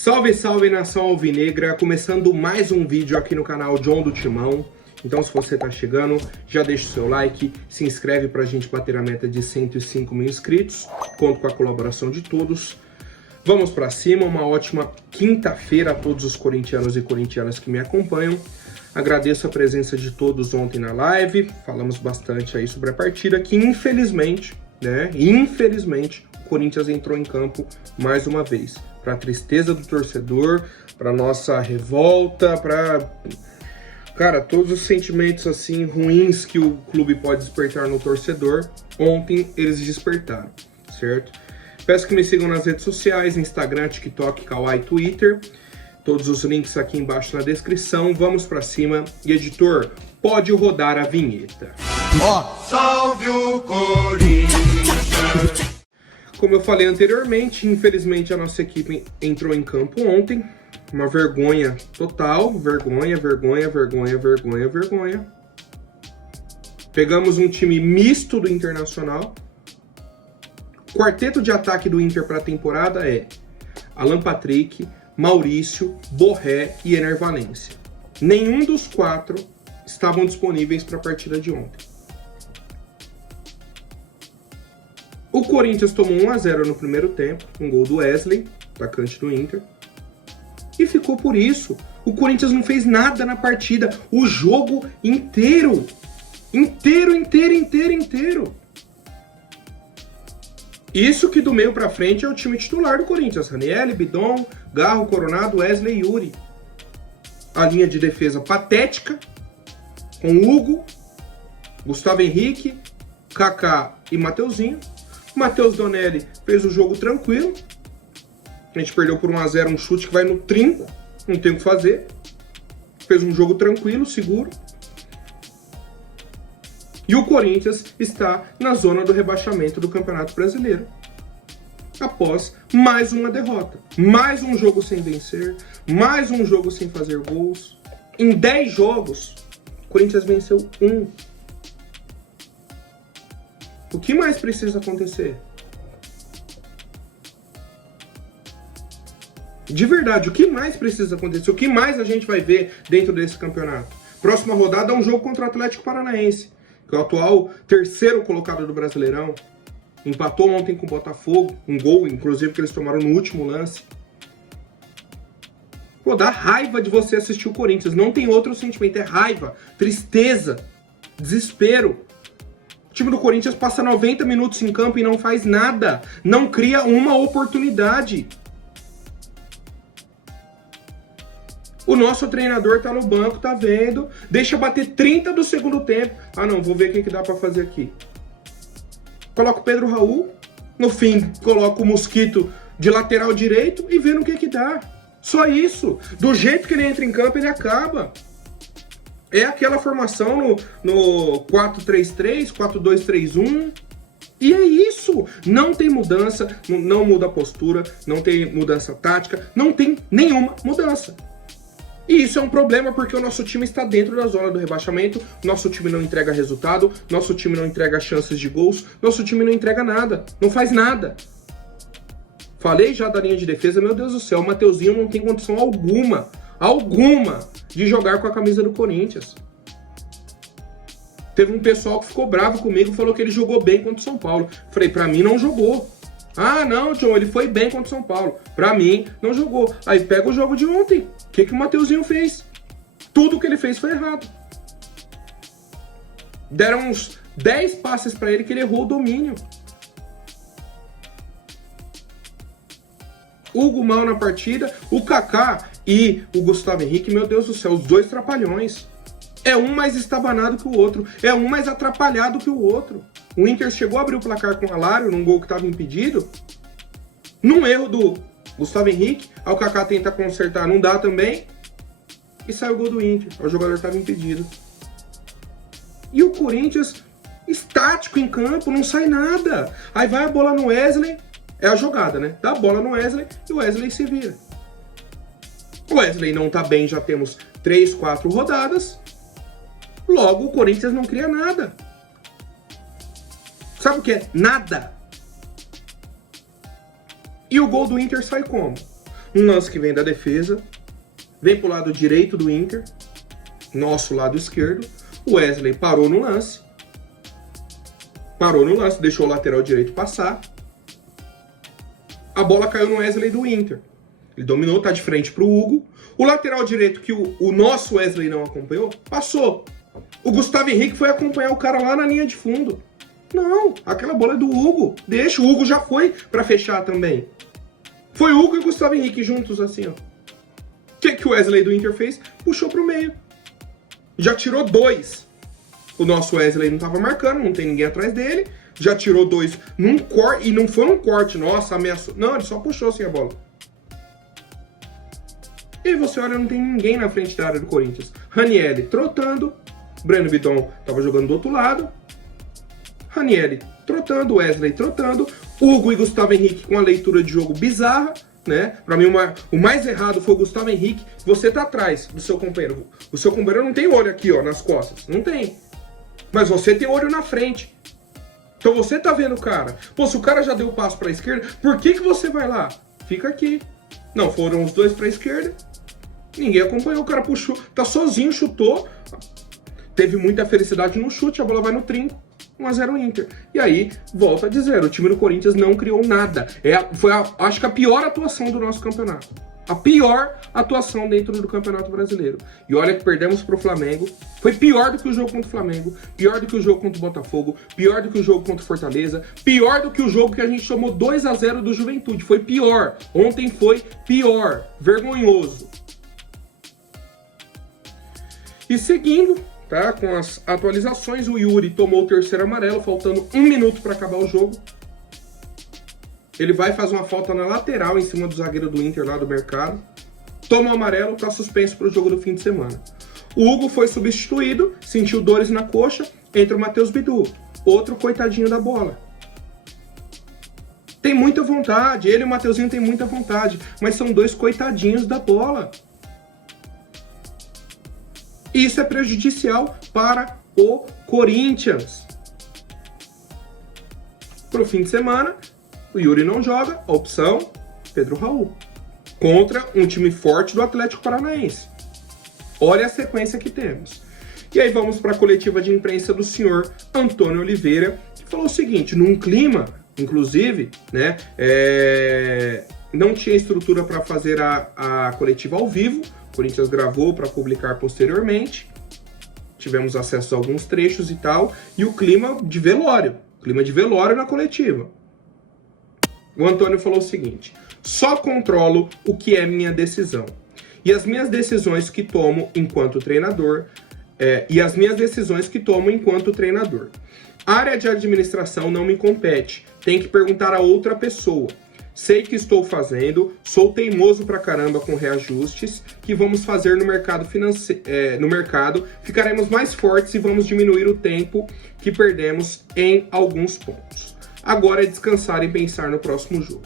Salve, salve, nação alvinegra, começando mais um vídeo aqui no canal John do Timão. Então, se você tá chegando, já deixa o seu like, se inscreve pra gente bater a meta de 105 mil inscritos. Conto com a colaboração de todos. Vamos pra cima, uma ótima quinta-feira a todos os corintianos e corintianas que me acompanham. Agradeço a presença de todos ontem na live, falamos bastante aí sobre a partida que infelizmente, o Corinthians entrou em campo mais uma vez. Para a tristeza do torcedor, para nossa revolta, para todos os sentimentos assim ruins que o clube pode despertar no torcedor, ontem eles despertaram, certo? Peço que me sigam nas redes sociais, Instagram, TikTok, Kawaii, Twitter. Todos os links aqui embaixo na descrição. Vamos para cima. E editor, pode rodar a vinheta. Salve o Corinthians! Como eu falei anteriormente, infelizmente a nossa equipe entrou em campo ontem. Uma vergonha total. Vergonha. Pegamos um time misto do Internacional. O quarteto de ataque do Inter para a temporada é Alan Patrick, Maurício, Borré e Ener Valencia. Nenhum dos quatro estavam disponíveis para a partida de ontem. O Corinthians tomou 1-0 no primeiro tempo, um gol do Wesley, atacante do Inter. E ficou por isso. O Corinthians não fez nada na partida. O jogo inteiro. Inteiro. Isso que do meio pra frente é o time titular do Corinthians. Ranieri, Bidon, Garro, Coronado, Wesley e Yuri. A linha de defesa patética, com Hugo, Gustavo Henrique, Kaká e Mateuzinho. Matheus Donelli fez o jogo tranquilo. A gente perdeu por 1-0 um chute que vai no trinco. Não tem o que fazer. Fez um jogo tranquilo, seguro. E o Corinthians está na zona do rebaixamento do Campeonato Brasileiro. Após mais uma derrota. Mais um jogo sem vencer. Mais um jogo sem fazer gols. Em 10 jogos, o Corinthians venceu 1. O que mais precisa acontecer? De verdade, o que mais precisa acontecer? O que mais a gente vai ver dentro desse campeonato? Próxima rodada é um jogo contra o Atlético Paranaense, que é o atual terceiro colocado do Brasileirão. Empatou ontem com o Botafogo, um gol, inclusive, que eles tomaram no último lance. Pô, dá raiva de você assistir o Corinthians. Não tem outro sentimento, é raiva, tristeza, desespero. O time do Corinthians passa 90 minutos em campo e não faz nada. Não cria uma oportunidade. O nosso treinador tá no banco, tá vendo. Deixa bater 30 do segundo tempo. Ah, não, vou ver o que dá pra fazer aqui. Coloca o Pedro Raul. No fim, coloca o Mosquito de lateral direito e vê no que dá. Só isso. Do jeito que ele entra em campo, ele acaba. É aquela formação no 4-3-3, 4-2-3-1. E é isso. Não tem mudança, não muda a postura, não tem mudança tática, não tem nenhuma mudança. E isso é um problema porque o nosso time está dentro da zona do rebaixamento, nosso time não entrega resultado, nosso time não entrega chances de gols, nosso time não entrega nada, não faz nada. Falei já da linha de defesa, meu Deus do céu, o Mateuzinho não tem condição alguma de jogar com a camisa do Corinthians. Teve um pessoal que ficou bravo comigo, falou que ele jogou bem contra o São Paulo. Falei, pra mim não jogou. Ah, não, John, ele foi bem contra o São Paulo. Pra mim, não jogou. Aí pega o jogo de ontem. O que o Mateuzinho fez? Tudo que ele fez foi errado. Deram uns 10 passes pra ele que ele errou o domínio. Hugo mal na partida, o Kaká e o Gustavo Henrique, meu Deus do céu, os dois trapalhões. É um mais estabanado que o outro, é um mais atrapalhado que o outro. O Inter chegou a abrir o placar com o Alário, num gol que estava impedido, num erro do Gustavo Henrique, aí o Kaká tenta consertar, não dá também, e sai o gol do Inter, o jogador estava impedido. E o Corinthians, estático em campo, não sai nada. Aí vai a bola no Wesley, é a jogada, né? Dá a bola no Wesley e o Wesley se vira. O Wesley não tá bem, já temos 3, 4 rodadas. Logo, o Corinthians não cria nada. Sabe o que é? Nada. E o gol do Inter sai como? Um lance que vem da defesa, vem pro lado direito do Inter, nosso lado esquerdo. O Wesley parou no lance, deixou o lateral direito passar. A bola caiu no Wesley do Inter. Ele dominou, tá de frente pro Hugo. O lateral direito que o nosso Wesley não acompanhou, passou. O Gustavo Henrique foi acompanhar o cara lá na linha de fundo. Não, aquela bola é do Hugo. Deixa, o Hugo já foi pra fechar também. Foi o Hugo e o Gustavo Henrique juntos assim, ó. O que o Wesley do Inter fez? Puxou pro meio. Já tirou 2. O nosso Wesley não tava marcando, não tem ninguém atrás dele. Já tirou 2 num corte, e não foi um corte, nossa, ameaçou. Não, ele só puxou assim a bola. E aí você olha, não tem ninguém na frente da área do Corinthians. Ranieri trotando, Breno Bidon tava jogando do outro lado. Ranieri trotando, Wesley trotando, Hugo e Gustavo Henrique com a leitura de jogo bizarra, né? Pra mim, o mais errado foi o Gustavo Henrique. Você tá atrás do seu companheiro. O seu companheiro não tem olho aqui, ó, nas costas. Não tem. Mas você tem olho na frente. Então você tá vendo o cara. Pô, se o cara já deu o passo pra esquerda, por que você vai lá? Fica aqui. Não, foram os dois pra esquerda. Ninguém acompanhou, o cara puxou. Tá sozinho, chutou. Teve muita felicidade no chute, a bola vai no trinco. 1-0 Inter. E aí, volta a dizer, o time do Corinthians não criou nada. Acho que a pior atuação do nosso campeonato. A pior atuação dentro do Campeonato Brasileiro. E olha que perdemos pro Flamengo. Foi pior do que o jogo contra o Flamengo. Pior do que o jogo contra o Botafogo. Pior do que o jogo contra o Fortaleza. Pior do que o jogo que a gente tomou 2-0 do Juventude. Foi pior. Ontem foi pior. Vergonhoso. E seguindo, tá, com as atualizações, o Yuri tomou o terceiro amarelo, faltando 1 minuto para acabar o jogo. Ele vai fazer uma falta na lateral em cima do zagueiro do Inter lá do Mercado. Toma o amarelo, tá suspenso para o jogo do fim de semana. O Hugo foi substituído, sentiu dores na coxa, entra o Matheus Bidu, outro coitadinho da bola. Tem muita vontade, ele e o Mateuzinho tem muita vontade, mas são 2 coitadinhos da bola. Isso é prejudicial para o Corinthians. Pro fim de semana, o Yuri não joga, a opção, Pedro Raul. Contra um time forte do Atlético Paranaense. Olha a sequência que temos. E aí vamos para a coletiva de imprensa do senhor Antônio Oliveira, que falou o seguinte, num clima, inclusive, né, não tinha estrutura para fazer a coletiva ao vivo, o Corinthians gravou para publicar posteriormente, tivemos acesso a alguns trechos e tal, e o clima de velório na coletiva. O Antônio falou o seguinte, só controlo o que é minha decisão. E as minhas decisões que tomo enquanto treinador, A área de administração não me compete, tem que perguntar a outra pessoa. Sei que estou fazendo, sou teimoso pra caramba com reajustes que vamos fazer no mercado ficaremos mais fortes e vamos diminuir o tempo que perdemos em alguns pontos. Agora é descansar e pensar no próximo jogo.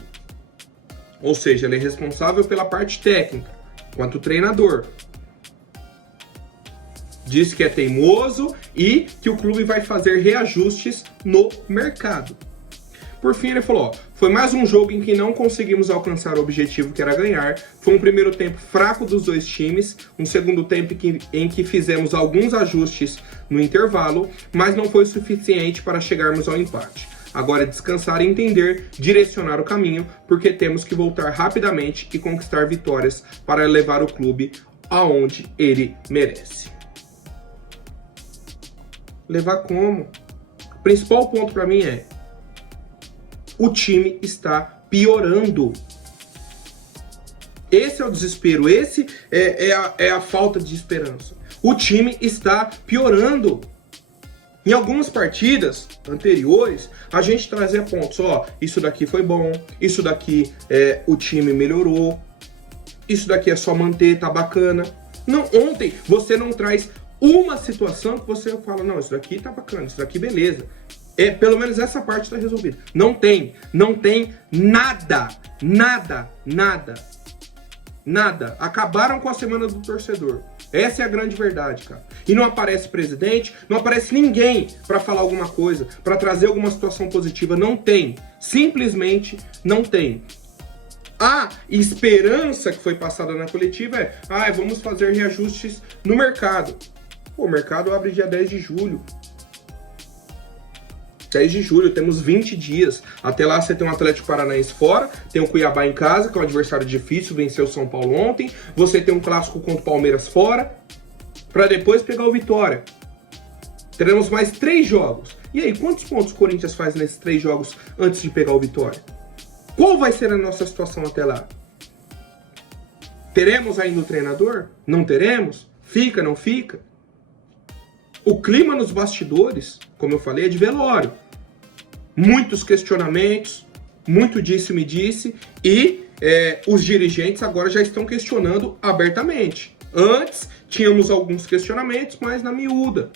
Ou seja, ele é responsável pela parte técnica, quanto treinador. Diz que é teimoso e que o clube vai fazer reajustes no mercado. Por fim, ele falou, foi mais um jogo em que não conseguimos alcançar o objetivo que era ganhar. Foi um primeiro tempo fraco dos dois times, um segundo tempo em que fizemos alguns ajustes no intervalo, mas não foi suficiente para chegarmos ao empate. Agora é descansar e entender, direcionar o caminho, porque temos que voltar rapidamente e conquistar vitórias para levar o clube aonde ele merece. Levar como? O principal ponto para mim é o time está piorando. Esse é o desespero, esse é a falta de esperança. O time está piorando. Em algumas partidas anteriores, a gente trazia pontos. Ó, isso daqui foi bom, isso daqui o time melhorou, isso daqui é só manter, tá bacana. Não, ontem você não traz uma situação que você fala, não, isso daqui tá bacana, isso daqui beleza. Pelo menos essa parte tá resolvida. Não tem nada. Acabaram com a semana do torcedor. Essa é a grande verdade, cara. E não aparece presidente, não aparece ninguém para falar alguma coisa, para trazer alguma situação positiva. Não tem. Simplesmente não tem. A esperança que foi passada na coletiva é: vamos fazer reajustes no mercado. Pô, o mercado abre dia 10 de julho. 10 de julho, temos 20 dias. Até lá você tem o Atlético Paranaense fora, tem o Cuiabá em casa, que é um adversário difícil, venceu o São Paulo ontem. Você tem um clássico contra o Palmeiras fora, para depois pegar o Vitória. Teremos mais 3 jogos. E aí, quantos pontos o Corinthians faz nesses 3 jogos antes de pegar o Vitória? Qual vai ser a nossa situação até lá? Teremos ainda o treinador? Não teremos? Fica, não fica? O clima nos bastidores, como eu falei, é de velório. Muitos questionamentos, muito disse-me disse, e os dirigentes agora já estão questionando abertamente. Antes, tínhamos alguns questionamentos, mas na miúda.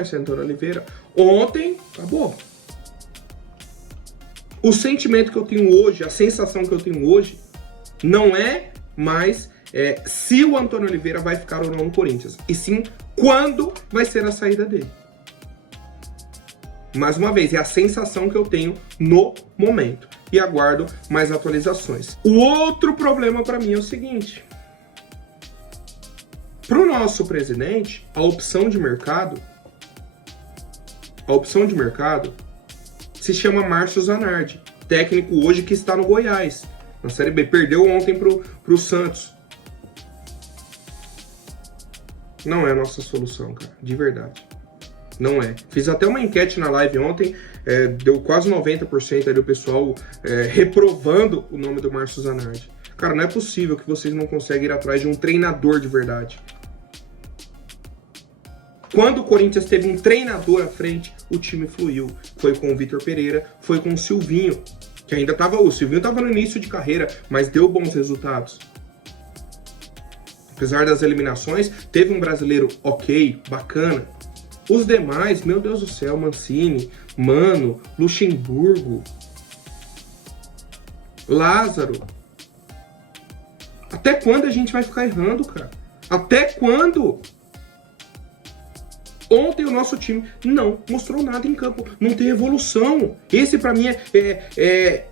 Esse Antônio Oliveira. Ontem, acabou. O sentimento que eu tenho hoje, a sensação que eu tenho hoje, não é mais se o Antônio Oliveira vai ficar ou não no Corinthians, e sim quando vai ser a saída dele. Mais uma vez, é a sensação que eu tenho no momento. E aguardo mais atualizações. O outro problema para mim é o seguinte. Para o nosso presidente, a opção de mercado se chama Márcio Zanardi, técnico hoje que está no Goiás, na Série B. Perdeu ontem pro Santos. Não é a nossa solução, cara, de verdade. Não é. Fiz até uma enquete na live ontem, deu quase 90% ali o pessoal reprovando o nome do Márcio Zanardi. Cara, não é possível que vocês não conseguem ir atrás de um treinador de verdade. Quando o Corinthians teve um treinador à frente, o time fluiu. Foi com o Vitor Pereira, foi com o Silvinho, que ainda estava... O Silvinho estava no início de carreira, mas deu bons resultados. Apesar das eliminações, teve um brasileiro ok, bacana. Os demais, meu Deus do céu, Mancini, Mano, Luxemburgo, Lázaro. Até quando a gente vai ficar errando, cara? Até quando? Ontem o nosso time não mostrou nada em campo, não tem evolução. Esse pra mim é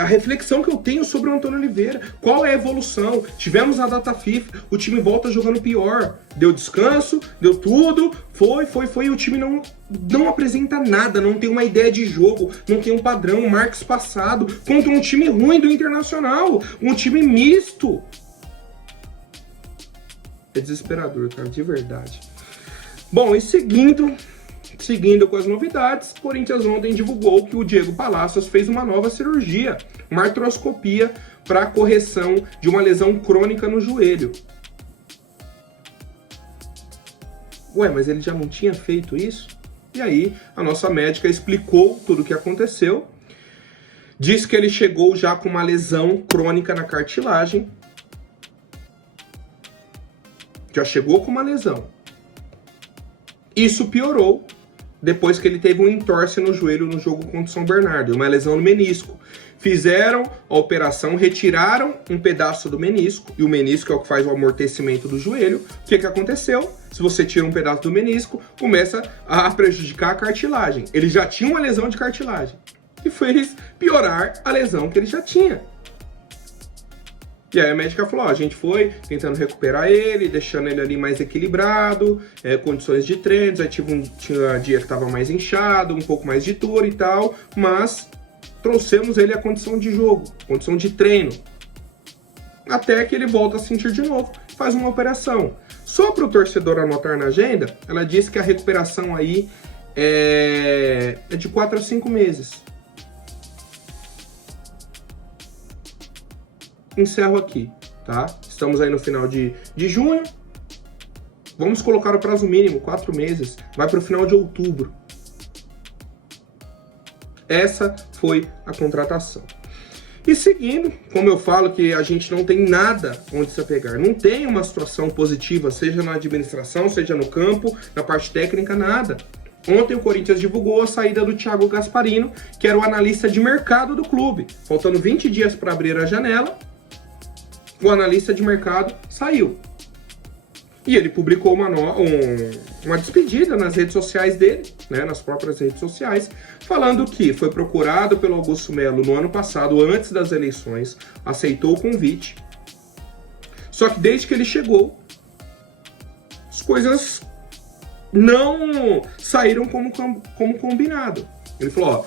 a reflexão que eu tenho sobre o Antônio Oliveira. Qual é a evolução? Tivemos a data FIFA, o time volta jogando pior. Deu descanso, deu tudo, foi, e o time não apresenta nada, não tem uma ideia de jogo, não tem um padrão, um Marcos passado, contra um time ruim do Internacional, um time misto. É desesperador, cara, de verdade. Bom, e seguindo com as novidades, o Corinthians ontem divulgou que o Diego Palacios fez uma nova cirurgia, uma artroscopia para correção de uma lesão crônica no joelho. Ué, mas ele já não tinha feito isso? E aí, a nossa médica explicou tudo o que aconteceu, disse que ele chegou já com uma lesão crônica na cartilagem, já chegou com uma lesão. Isso piorou depois que ele teve um entorse no joelho no jogo contra o São Bernardo, uma lesão no menisco. Fizeram a operação, retiraram um pedaço do menisco, e o menisco é o que faz o amortecimento do joelho. O que aconteceu? Se você tira um pedaço do menisco, começa a prejudicar a cartilagem. Ele já tinha uma lesão de cartilagem, e fez piorar a lesão que ele já tinha. E aí a médica falou, a gente foi tentando recuperar ele, deixando ele ali mais equilibrado, condições de treinos, aí tinha um dia que estava mais inchado, um pouco mais de dor e tal, mas trouxemos ele à condição de jogo, condição de treino, até que ele volta a sentir de novo, faz uma operação. Só para o torcedor anotar na agenda, ela disse que a recuperação aí é de 4 a 5 meses. Encerro aqui, tá? Estamos aí no final de junho. Vamos colocar o prazo mínimo, 4 meses. Vai para o final de outubro. Essa foi a contratação. E seguindo, como eu falo que a gente não tem nada onde se apegar, não tem uma situação positiva, seja na administração, seja no campo, na parte técnica, nada. Ontem o Corinthians divulgou a saída do Thiago Gasparino, que era o analista de mercado do clube. Faltando 20 dias para abrir a janela, o analista de mercado saiu. E ele publicou uma despedida nas redes sociais dele, né, nas próprias redes sociais, falando que foi procurado pelo Augusto Melo no ano passado, antes das eleições, aceitou o convite. Só que desde que ele chegou, as coisas não saíram como combinado. Ele falou,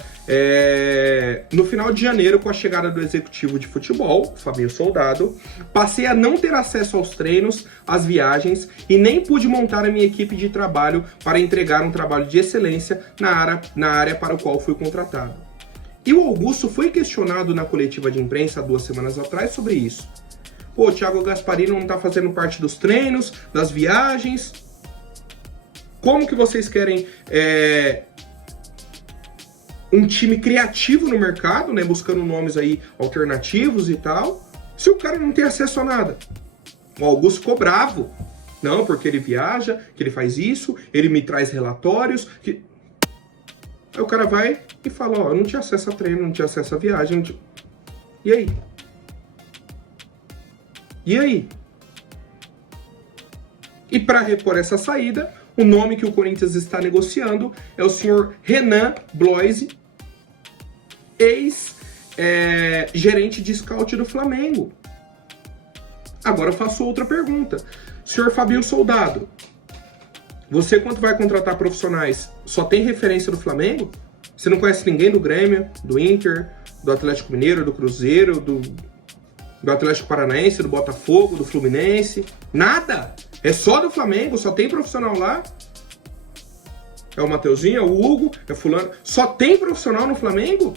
no final de janeiro, com a chegada do executivo de futebol, Fabinho Soldado, passei a não ter acesso aos treinos, às viagens e nem pude montar a minha equipe de trabalho para entregar um trabalho de excelência na área para o qual fui contratado. E o Augusto foi questionado na coletiva de imprensa 2 semanas atrás sobre isso. Pô, o Thiago Gasparini não tá fazendo parte dos treinos, das viagens. Como que vocês querem um time criativo no mercado, né, buscando nomes aí alternativos e tal, se o cara não tem acesso a nada? O Augusto ficou bravo. Não, porque ele viaja, que ele faz isso, ele me traz relatórios. Aí o cara vai e fala, ó, eu não tinha acesso a treino, não tinha acesso a viagem. E aí? E aí? E para repor essa saída, o nome que o Corinthians está negociando é o senhor Renan Bloise, ex-gerente de scout do Flamengo. Agora eu faço outra pergunta. Senhor Fabinho Soldado, você quando vai contratar profissionais, só tem referência do Flamengo? Você não conhece ninguém do Grêmio, do Inter, do Atlético Mineiro, do Cruzeiro, do Atlético Paranaense, do Botafogo, do Fluminense? Nada! É só do Flamengo, só tem profissional lá. É o Mateuzinho, é o Hugo, é fulano. Só tem profissional no Flamengo?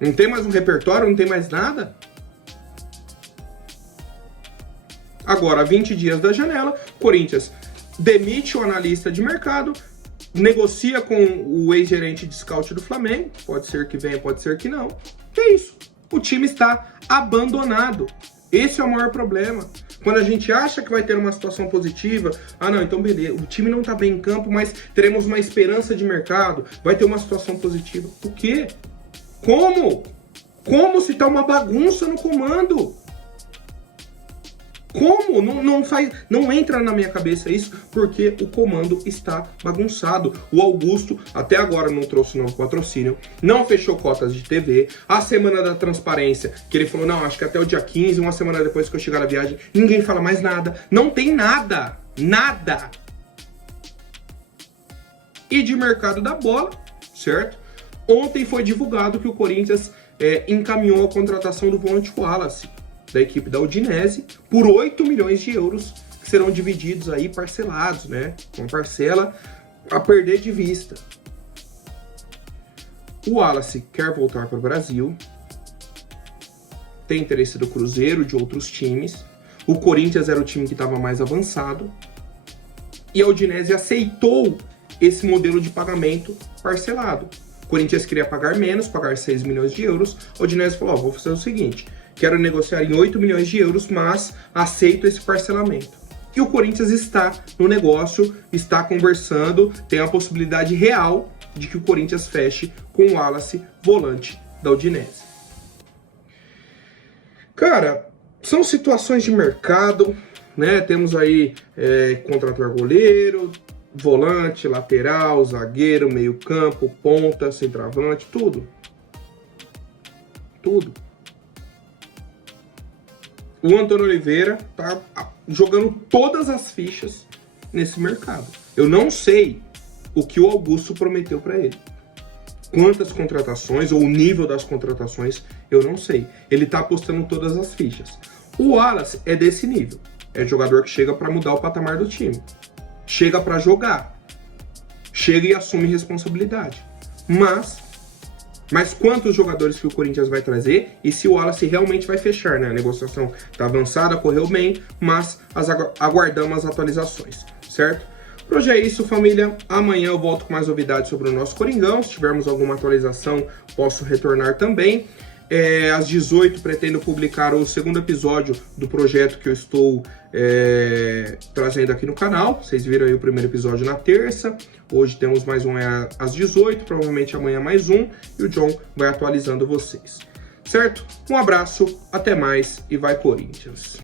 Não tem mais um repertório, não tem mais nada? Agora, a 20 dias da janela, Corinthians demite o analista de mercado, negocia com o ex-gerente de scout do Flamengo, pode ser que venha, pode ser que não. Que é isso? O time está abandonado. Esse é o maior problema. Quando a gente acha que vai ter uma situação positiva, não, então beleza, o time não tá bem em campo, mas teremos uma esperança de mercado, vai ter uma situação positiva. O quê? Como? Como se tá uma bagunça no comando? Como? Não entra na minha cabeça isso, porque o comando está bagunçado. O Augusto até agora não trouxe novo patrocínio, não fechou cotas de TV. A semana da transparência, que ele falou, não, acho que até o dia 15, uma semana depois que eu chegar na viagem, ninguém fala mais nada. Não tem nada. Nada. E de mercado da bola, certo? Ontem foi divulgado que o Corinthians encaminhou a contratação do volante Wallace, da equipe da Udinese, por 8 milhões de euros, que serão divididos aí, parcelados, né? Uma parcela a perder de vista. O Wallace quer voltar para o Brasil, tem interesse do Cruzeiro, de outros times. O Corinthians era o time que estava mais avançado. E a Udinese aceitou esse modelo de pagamento parcelado. O Corinthians queria pagar menos, pagar 6 milhões de euros. A Udinese falou, vou fazer o seguinte, quero negociar em 8 milhões de euros, mas aceito esse parcelamento. E o Corinthians está no negócio, está conversando, tem a possibilidade real de que o Corinthians feche com o Wallace, volante da Udinese. Cara, são situações de mercado, né? Temos aí contratar goleiro, volante, lateral, zagueiro, meio campo, ponta, centroavante, tudo. Tudo. O Antônio Oliveira tá jogando todas as fichas nesse mercado. Eu não sei o que o Augusto prometeu para ele. Quantas contratações, ou o nível das contratações, eu não sei. Ele tá apostando todas as fichas. O Wallace é desse nível. É jogador que chega para mudar o patamar do time. Chega para jogar. Chega e assume responsabilidade. Mas quantos jogadores que o Corinthians vai trazer e se o Wallace realmente vai fechar, né? A negociação está avançada, correu bem, mas aguardamos as atualizações, certo? Por hoje é isso, família. Amanhã eu volto com mais novidades sobre o nosso Coringão. Se tivermos alguma atualização, posso retornar também. Às 18 pretendo publicar o 2º episódio do projeto que eu estou trazendo aqui no canal. Vocês viram aí o primeiro episódio na terça. Hoje temos mais um às 18, provavelmente amanhã mais um. E o John vai atualizando vocês. Certo? Um abraço, até mais e vai Corinthians!